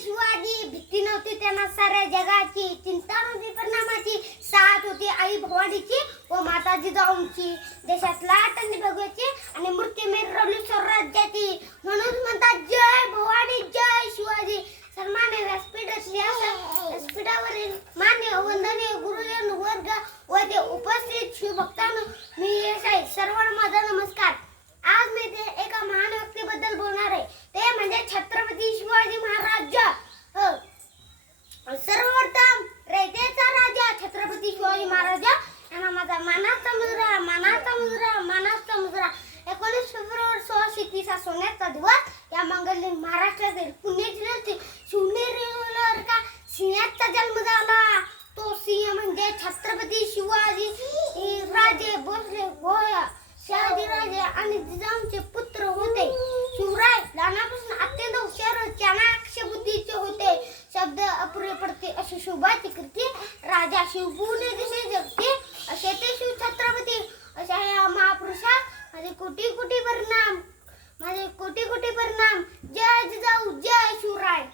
शिवाजी, भीती नव्हती त्यांना साऱ्या जगाची, चिंता नव्हती परिणामाची, साथ होती आई भवानीची व माता जिजाऊंची. देशात लाट आणि भगवाची आणि मूर्ती मिरवली स्वराज्याची. म्हणून म्हणतात जय भवानी जय शिवाजी. सन्मान्य व्यासपीठातली व्यासपीठावरील मान्य वंदनीय गुरुजन वर्ग व ते उपस्थित शिवभक्तांनो, मी यश आहे. सर्वांना माझा नमस्कार. आज मी एका महान व्यक्तीबद्दल बोलणार आहे, ते म्हणजे छत्रपती शिवाजी महाराज. सर्वप्रथम रयतेचा राजा छत्रपती शिवाजी महाराज यांना माझा मानाचा मुजरा, मानाचा मुजरा, मानाचा मुजरा. 19 फेब्रुवारी 1630 हा सोन्याचा दिवस या मंगलदिन महाराष्ट्रातील पुणे जिल्ह्यातील शिवनेरीवर का सिंहाचा जन्म झाला. तो सिंह म्हणजे छत्रपती शिवाजी राजे भोसले शहाजी राजे आणि जिजाऊंचे पुत्र होते. शिवराय लहानापासून अत्यंत हुशार चाणाक्ष बुद्धीचे होते. शब्द अपुरे पडते अशी शोभाची कीर्ती राजा शिवपूर्ण दिशे जगते असे ते शिव छत्रपती. अशा या महापुरुषास माझे कोटी कोटी प्रणाम, माझे कोटी कोटी प्रणाम. जय जिजाऊ जय शिवराय.